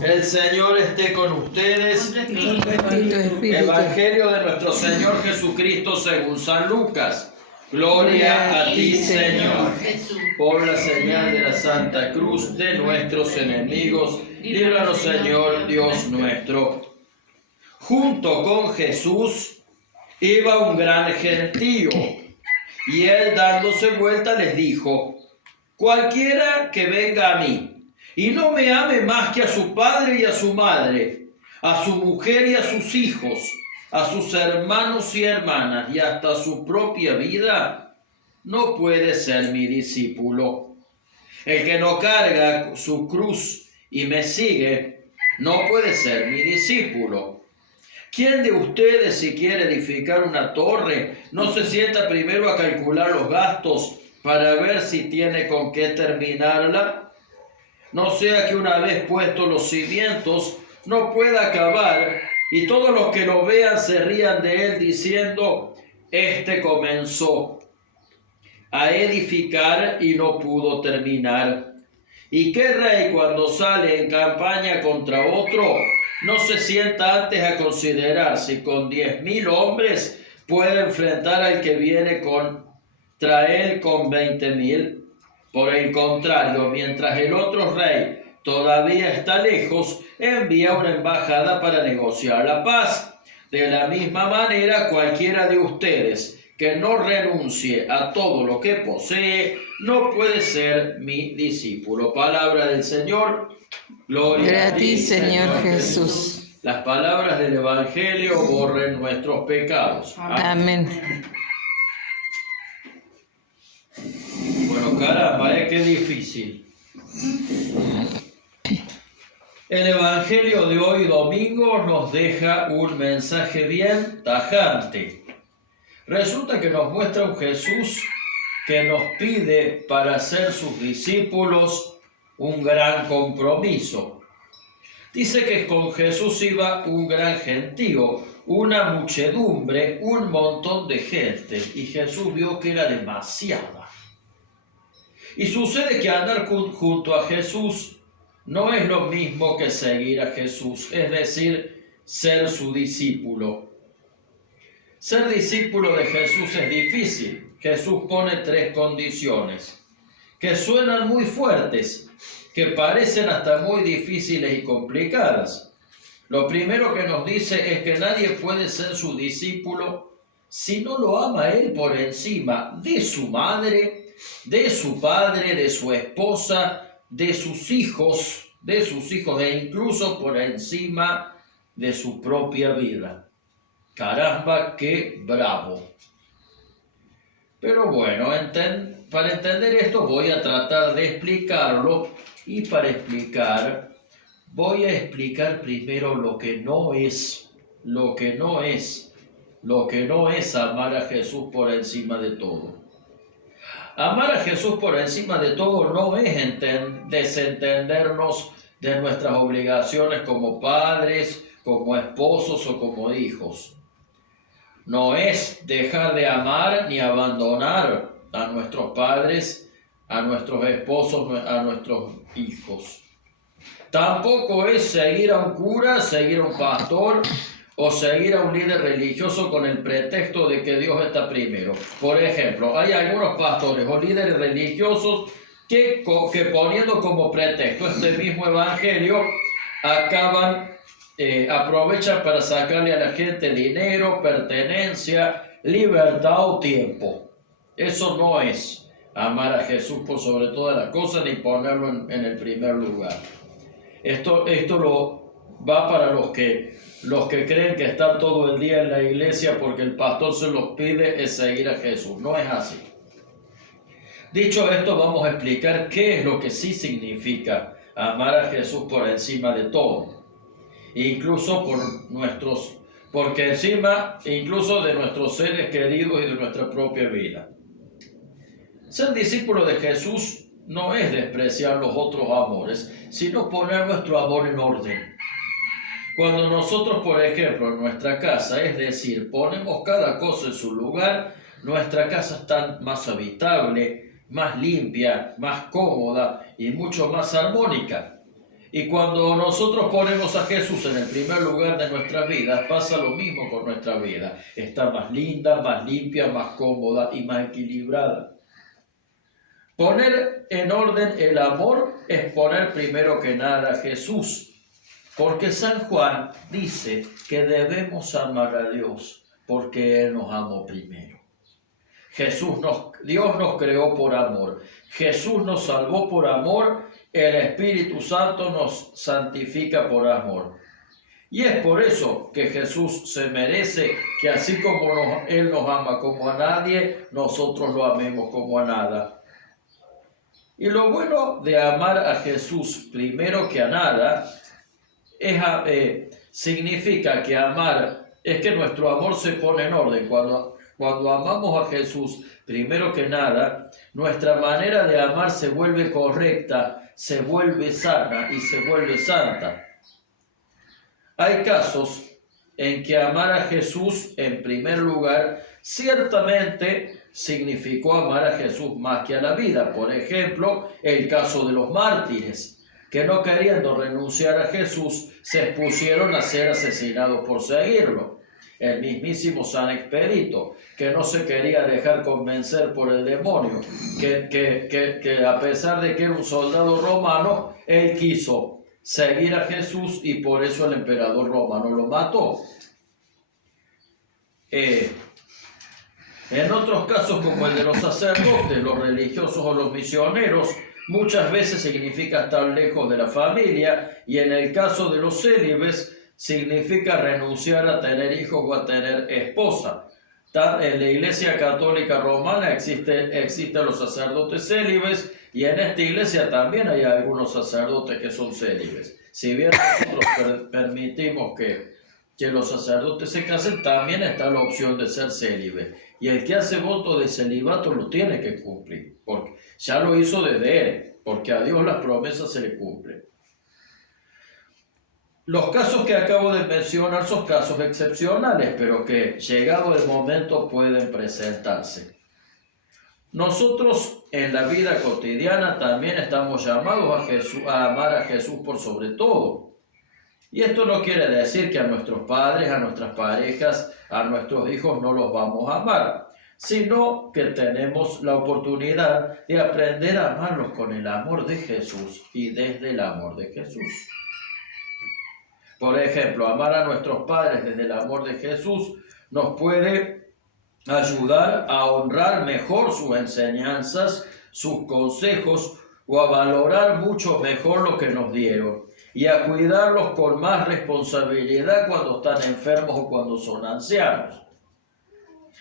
El Señor esté con ustedes. Evangelio de nuestro Señor Jesucristo según San Lucas. Gloria a ti, Señor. Por la señal de la Santa Cruz de nuestros enemigos, líbranos, Señor Dios nuestro. Junto con Jesús iba un gran gentío, y él, dándose vuelta, les dijo: cualquiera que venga a mí y no me ame más que a su padre y a su madre, a su mujer y a sus hijos, a sus hermanos y hermanas y hasta su propia vida, no puede ser mi discípulo. El que no carga su cruz y me sigue, no puede ser mi discípulo. ¿Quién de ustedes, si quiere edificar una torre, no se sienta primero a calcular los gastos para ver si tiene con qué terminarla? No sea que una vez puestos los cimientos no pueda acabar y todos los que lo vean se rían de él diciendo: este comenzó a edificar y no pudo terminar. ¿Y qué rey, cuando sale en campaña contra otro, no se sienta antes a considerar si con 10.000 hombres puede enfrentar al que viene contra él con 20.000? Por el contrario, mientras el otro rey todavía está lejos, envía una embajada para negociar la paz. De la misma manera, cualquiera de ustedes que no renuncie a todo lo que posee, no puede ser mi discípulo. Palabra del Señor. Gloria a ti, Señor Jesús. Las palabras del Evangelio borren nuestros pecados. Amén. Bueno, caramba, qué difícil. El Evangelio de hoy domingo nos deja un mensaje bien tajante. Resulta que nos muestra un Jesús que nos pide para ser sus discípulos un gran compromiso. Dice que con Jesús iba un gran gentío, una muchedumbre, un montón de gente, y Jesús vio que era demasiada. Y sucede que andar junto a Jesús no es lo mismo que seguir a Jesús, es decir, ser su discípulo. Ser discípulo de Jesús es difícil. Jesús pone 3 condiciones que suenan muy fuertes, que parecen hasta muy difíciles y complicadas. Lo primero que nos dice es que nadie puede ser su discípulo si no lo ama a él por encima de su madre, de su padre, de su esposa, de sus hijos e incluso por encima de su propia vida. Caramba, qué bravo. Pero bueno, para entender esto voy a tratar de explicarlo, y para explicar voy a explicar primero lo que no es amar a Jesús por encima de todo. Amar a Jesús por encima de todo no es desentendernos de nuestras obligaciones como padres, como esposos o como hijos. No es dejar de amar ni abandonar a nuestros padres, a nuestros esposos, a nuestros hijos. Tampoco es seguir a un cura, seguir a un pastor o seguir a un líder religioso con el pretexto de que Dios está primero. Por ejemplo, hay algunos pastores o líderes religiosos que poniendo como pretexto este mismo evangelio, aprovechan para sacarle a la gente dinero, pertenencia, libertad o tiempo. Eso no es amar a Jesús por sobre todas las cosas ni ponerlo en el primer lugar. Esto va para los que creen que estar todo el día en la iglesia porque el pastor se los pide es seguir a Jesús. No es así. Dicho esto, vamos a explicar qué es lo que sí significa amar a Jesús por encima de todo. Incluso porque encima incluso de nuestros seres queridos y de nuestra propia vida. Ser discípulo de Jesús no es despreciar los otros amores, sino poner nuestro amor en orden. Cuando nosotros, por ejemplo, en nuestra casa, es decir, ponemos cada cosa en su lugar, nuestra casa está más habitable, más limpia, más cómoda y mucho más armónica. Y cuando nosotros ponemos a Jesús en el primer lugar de nuestra vida, pasa lo mismo con nuestra vida. Está más linda, más limpia, más cómoda y más equilibrada. Poner en orden el amor es poner primero que nada a Jesús, porque San Juan dice que debemos amar a Dios porque Él nos amó primero. Dios nos creó por amor, Jesús nos salvó por amor, el Espíritu Santo nos santifica por amor. Y es por eso que Jesús se merece que así como Él nos ama como a nadie, nosotros lo amemos como a nada. Y lo bueno de amar a Jesús primero que a nada significa que amar es que nuestro amor se pone en orden. Cuando amamos a Jesús primero que nada, nuestra manera de amar se vuelve correcta, se vuelve sana y se vuelve santa. Hay casos en que amar a Jesús en primer lugar ciertamente significó amar a Jesús más que a la vida. Por ejemplo, el caso de los mártires, que no queriendo renunciar a Jesús, se expusieron a ser asesinados por seguirlo. El mismísimo San Expedito, que no se quería dejar convencer por el demonio, que a pesar de que era un soldado romano, él quiso seguir a Jesús y por eso el emperador romano lo mató. En otros casos, como el de los sacerdotes, los religiosos o los misioneros, muchas veces significa estar lejos de la familia, y en el caso de los célibes significa renunciar a tener hijos o a tener esposa. En la Iglesia Católica Romana existen los sacerdotes célibes, y en esta iglesia también hay algunos sacerdotes que son célibes. Si bien nosotros permitimos que los sacerdotes se casen, también está la opción de ser célibe. Y el que hace voto de celibato lo tiene que cumplir, porque ya lo hizo desde él, porque a Dios las promesas se le cumplen. Los casos que acabo de mencionar son casos excepcionales, pero que llegado el momento pueden presentarse. Nosotros en la vida cotidiana también estamos llamados a amar a Jesús por sobre todo. Y esto no quiere decir que a nuestros padres, a nuestras parejas, a nuestros hijos no los vamos a amar, sino que tenemos la oportunidad de aprender a amarlos con el amor de Jesús y desde el amor de Jesús. Por ejemplo, amar a nuestros padres desde el amor de Jesús nos puede ayudar a honrar mejor sus enseñanzas, sus consejos, o a valorar mucho mejor lo que nos dieron y a cuidarlos con más responsabilidad cuando están enfermos o cuando son ancianos.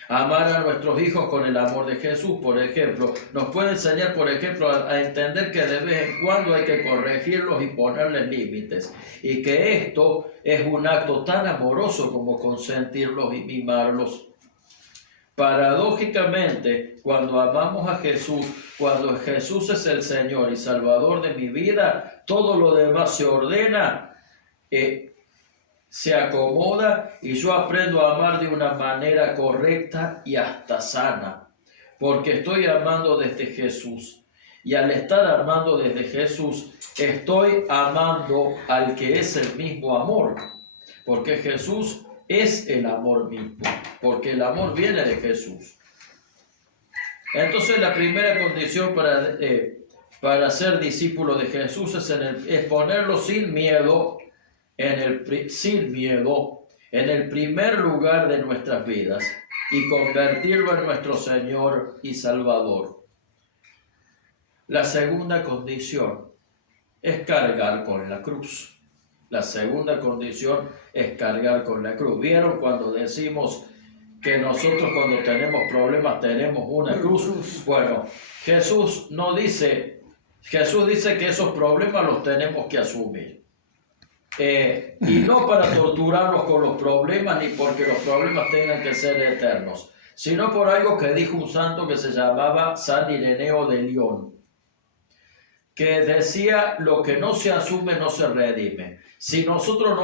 Amar a nuestros hijos con el amor de Jesús, por ejemplo, nos puede enseñar, por ejemplo, a entender que de vez en cuando hay que corregirlos y ponerles límites, y que esto es un acto tan amoroso como consentirlos y mimarlos. Paradójicamente, cuando amamos a Jesús, cuando Jesús es el Señor y Salvador de mi vida, todo lo demás se ordena, se acomoda, y yo aprendo a amar de una manera correcta y hasta sana, porque estoy amando desde Jesús. Y al estar amando desde Jesús, estoy amando al que es el mismo amor, porque Jesús es el amor mismo, porque el amor viene de Jesús. Entonces la primera condición para ser discípulo de Jesús es ponerlo sin miedo en el primer lugar de nuestras vidas y convertirlo en nuestro Señor y Salvador. La segunda condición es cargar con la cruz. La segunda condición es cargar con la cruz. ¿Vieron cuando decimos que nosotros cuando tenemos problemas tenemos una cruz? Bueno, Jesús dice que esos problemas los tenemos que asumir. Y no para torturarnos con los problemas ni porque los problemas tengan que ser eternos, sino por algo que dijo un santo que se llamaba San Ireneo de León, que decía: lo que no se asume no se redime. Si nosotros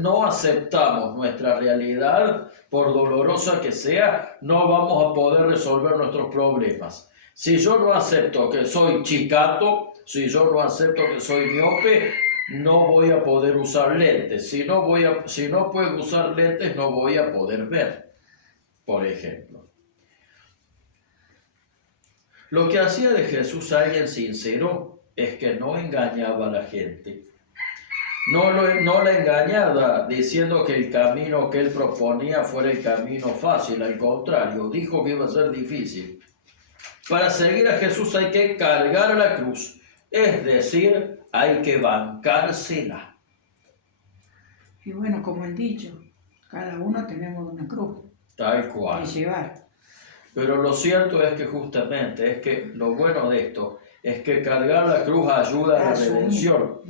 no aceptamos nuestra realidad, por dolorosa que sea, no vamos a poder resolver nuestros problemas. Si yo no acepto que soy chicato, si yo no acepto que soy miope, no voy a poder usar lentes. Si no puedo usar lentes, no voy a poder ver, por ejemplo. Lo que hacía de Jesús alguien sincero es que no engañaba a la gente. No la engañaba diciendo que el camino que él proponía fuera el camino fácil. Al contrario, dijo que iba a ser difícil. Para seguir a Jesús hay que cargar la cruz. Es decir, hay que bancársela. Y bueno, como el dicho, cada uno tenemos una cruz Tal cual. que llevar. Pero lo cierto es que justamente, es que lo bueno de esto, es que cargar la cruz ayuda a la redención.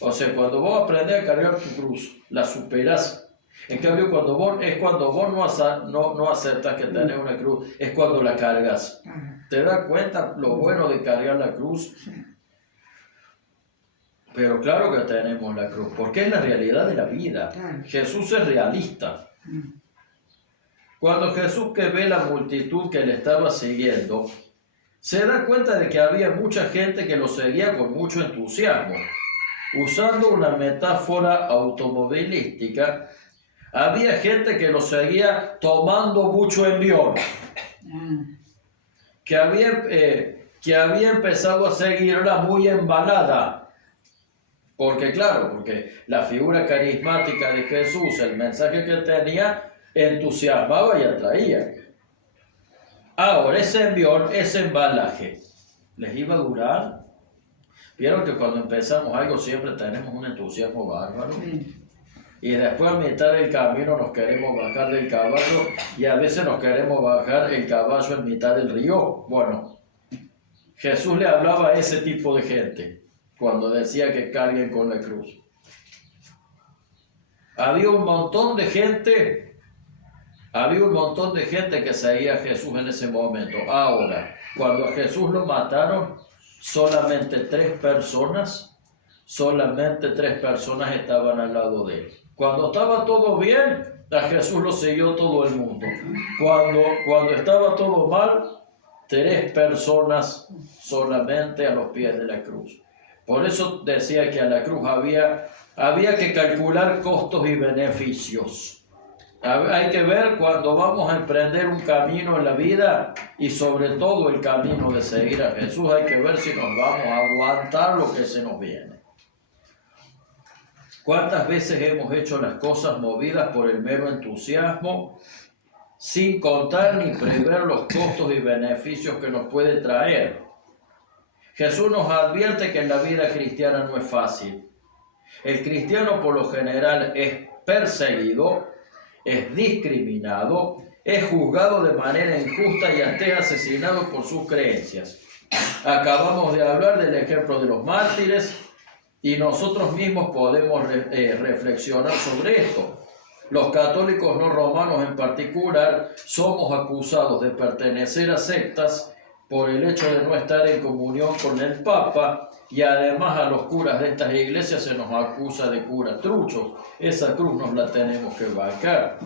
O sea, cuando vos aprendés a cargar tu cruz, la superás. En cambio, cuando vos no aceptas que tenés una cruz, es cuando la cargas. ¿Te das cuenta lo bueno de cargar la cruz? Pero claro que tenemos la cruz, porque es la realidad de la vida. Jesús es realista. Cuando Jesús, que ve la multitud que le estaba siguiendo, se da cuenta de que había mucha gente que lo seguía con mucho entusiasmo. Usando una metáfora automovilística, había gente que lo seguía tomando mucho envión, que había empezado a seguirla muy embalada. Porque la figura carismática de Jesús, el mensaje que tenía, entusiasmaba y atraía. Ahora, ese envión, ese embalaje, ¿les iba a durar? Vieron que cuando empezamos algo siempre tenemos un entusiasmo bárbaro. Y después a mitad del camino nos queremos bajar del caballo y a veces nos queremos bajar el caballo en mitad del río. Bueno, Jesús le hablaba a ese tipo de gente cuando decía que carguen con la cruz. Había un montón de gente que seguía a Jesús en ese momento. Ahora, cuando a Jesús lo mataron, solamente tres personas estaban al lado de él. Cuando estaba todo bien, a Jesús lo siguió todo el mundo. Cuando estaba todo mal, 3 personas solamente a los pies de la cruz. Por eso decía que a la cruz había que calcular costos y beneficios. Hay que ver cuando vamos a emprender un camino en la vida y sobre todo el camino de seguir a Jesús, hay que ver si nos vamos a aguantar lo que se nos viene. ¿Cuántas veces hemos hecho las cosas movidas por el mero entusiasmo sin contar ni prever los costos y beneficios que nos puede traer? Jesús nos advierte que en la vida cristiana no es fácil. El cristiano por lo general es perseguido, es discriminado, es juzgado de manera injusta y hasta asesinado por sus creencias. Acabamos de hablar del ejemplo de los mártires y nosotros mismos podemos reflexionar sobre esto. Los católicos no romanos en particular somos acusados de pertenecer a sectas por el hecho de no estar en comunión con el Papa, y además a los curas de estas iglesias se nos acusa de curas truchos. Esa cruz nos la tenemos que bancar.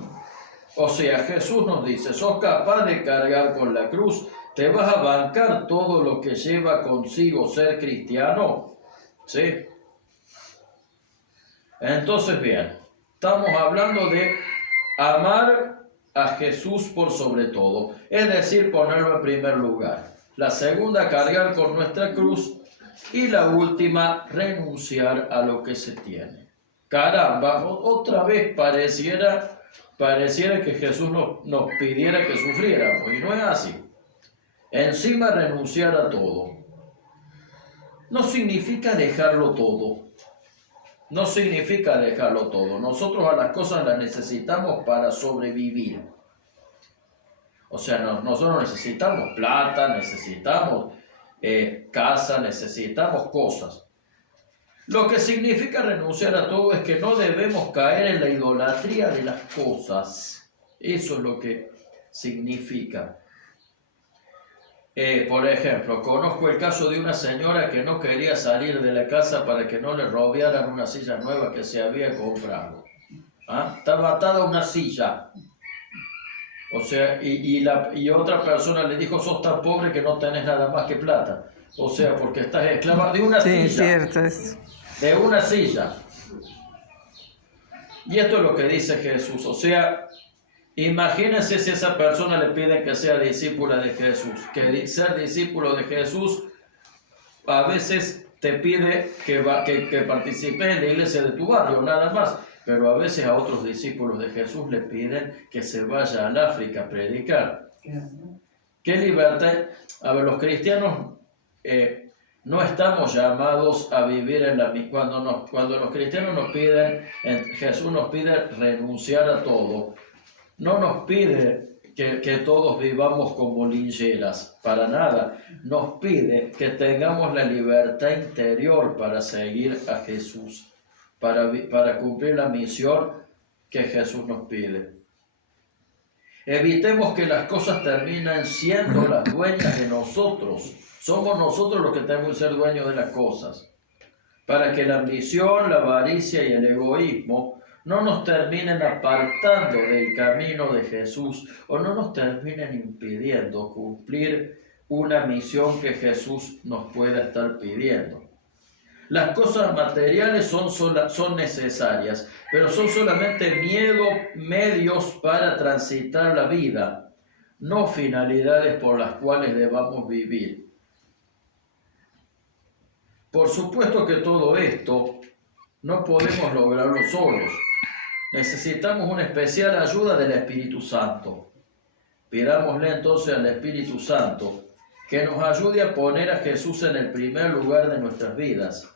O sea, Jesús nos dice, sos capaz de cargar con la cruz, te vas a bancar todo lo que lleva consigo ser cristiano. ¿Sí? Entonces, bien, estamos hablando de amar a Jesús por sobre todo, es decir, ponerlo en primer lugar. La segunda, cargar con nuestra cruz. Y la última, renunciar a lo que se tiene. Caramba, otra vez pareciera que Jesús nos pidiera que sufriéramos, y no es así. Encima, renunciar a todo. No significa dejarlo todo. No significa dejarlo todo. Nosotros a las cosas las necesitamos para sobrevivir. O sea, nosotros necesitamos plata, necesitamos casa, necesitamos cosas. Lo que significa renunciar a todo es que no debemos caer en la idolatría de las cosas. Eso es lo que significa. Por ejemplo, conozco el caso de una señora que no quería salir de la casa para que no le robaran una silla nueva que se había comprado. Estaba atada a una silla. O sea, y otra persona le dijo, sos tan pobre que no tenés nada más que plata. O sea, porque estás esclava de una silla. Sí, cierto es. de una silla. Y esto es lo que dice Jesús. O sea, imagínense si esa persona le pide que sea discípula de Jesús. Que ser discípulo de Jesús a veces te pide que participes en la iglesia de tu barrio, nada más. Pero a veces a otros discípulos de Jesús le piden que se vaya al África a predicar. ¿Qué libertad? A ver, los cristianos no estamos llamados a vivir en la... Cuando los cristianos nos piden, Jesús nos pide renunciar a todo. No nos pide que todos vivamos como lincheras, para nada. Nos pide que tengamos la libertad interior para seguir a Jesús, para cumplir la misión que Jesús nos pide. Evitemos que las cosas terminen siendo las dueñas de nosotros. Somos nosotros los que tenemos que ser dueños de las cosas. Para que la ambición, la avaricia y el egoísmo no nos terminen apartando del camino de Jesús o no nos terminen impidiendo cumplir una misión que Jesús nos pueda estar pidiendo. Las cosas materiales son necesarias, pero son solamente medios para transitar la vida, no finalidades por las cuales debamos vivir. Por supuesto que todo esto no podemos lograrlo solos. Necesitamos una especial ayuda del Espíritu Santo. Pidámosle entonces al Espíritu Santo que nos ayude a poner a Jesús en el primer lugar de nuestras vidas,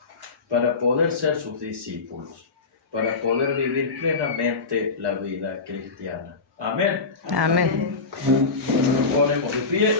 para poder ser sus discípulos, para poder vivir plenamente la vida cristiana. Amén. Amén. Nos ponemos de pie.